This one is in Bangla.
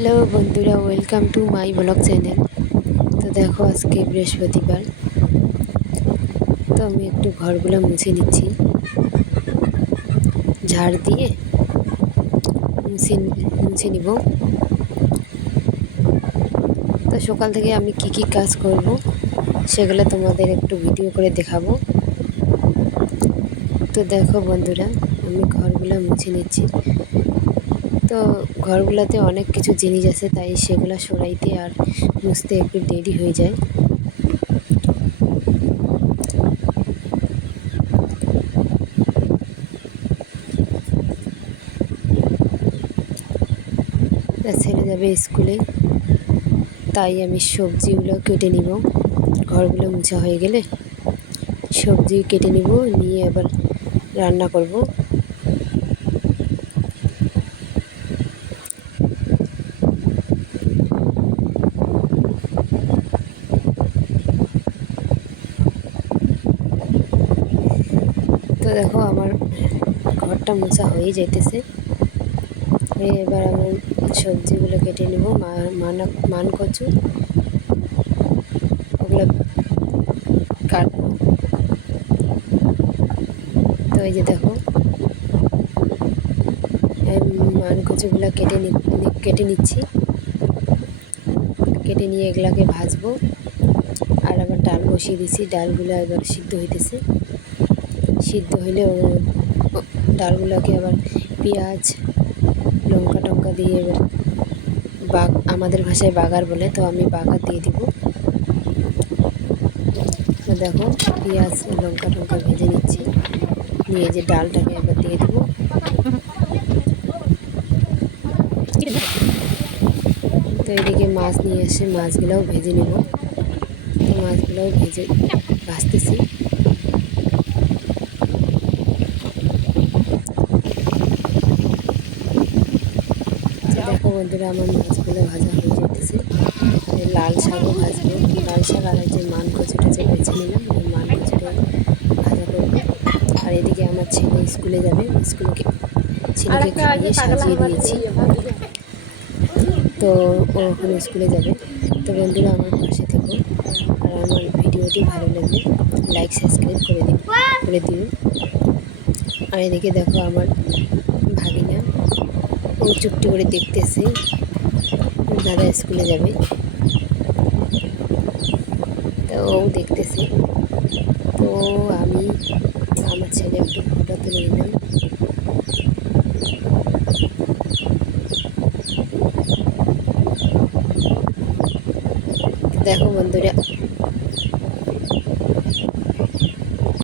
হ্যালো বন্ধুরা, welcome to my blog channel. তো দেখো আজকে বৃহস্পতিবার। তো আমি একটু ঘরগুলো মুছে নিচ্ছি। ঝাড় দিয়ে মুছে মুছে নিব। তো সকাল থেকে আমি কি কি কাজ করব, সেগুলো তোমাদের একটু ভিডিও করে দেখাবো। তো দেখো বন্ধুরা, আমি ঘরগুলো মুছে নিচ্ছি। তো ঘরগুলোতে অনেক কিছু জিনিস আছে, তাই সেগুলো সরাইতে আর মুছতে একটু দেরি হয়ে যায়। ছেলে যাবে স্কুলে, তাই আমি সবজিগুলো কেটে নিব। ঘরগুলো মুছা হয়ে গেলে সবজি কেটে নিব, নিয়ে আবার রান্না করব। তো দেখো আমার ঘরটা মোছা হয়ে যাইতেছে। হয়ে এবার আমি সবজিগুলো কেটে নেব মানা, মান কচু। ওগুলো কাটবো। তো এই যে দেখো মান কচুগুলো কেটে কেটে নিচ্ছি। কেটে নিয়ে এগুলাকে ভাজবো। আর আবার ডাল বসিয়ে দিছি, ডালগুলো এবার সিদ্ধ হইতেছে। সিদ্ধ হইলে ডালগুলোকে আবার পেঁয়াজ, লঙ্কা টঙ্কা দিয়ে এবার বাগ, আমাদের ভাষায় বাগার বলে, তো আমি বাগার দিয়ে দিব। দেখো, পেঁয়াজ, লঙ্কা টঙ্কা ভেজে নিচ্ছি। নিয়ে যে ডালটাকে আবার দিয়ে দেবো। তো এদিকে মাছ নিয়ে এসে মাছগুলোও ভেজে নেব। মাছগুলোও ভেজে ভাজতেছি দেখো বন্ধুরা আমার মাছগুলো ভাজা হয়ে যেতেছে। লাল শাকও ভাজবো। লাল শাক আর যে মান কচুটা যে বেছে নিলাম ওই মান কচুটা ভাজা করব। আর এদিকে আমার ছেলে স্কুলে যাবে স্কুলকে ছেলেকে খাইয়ে সাজিয়ে দিয়েছি। তো ও ওখানে স্কুলে যাবে। তো বন্ধুরা আমার পাশে থেকো। আর আমার ভিডিওটি ভালো লাগলে লাইক সাবস্ক্রাইব করে দিন করে দিন আর এদিকে দেখো আমার ভাগিনা ও চুপটি করে দেখতেছে। দাদা স্কুলে যাবে। তো ও দেখতেছে। তো আমি আমার ছেলে একটু ফটো তুলে নিলাম। দেখো বন্ধুরা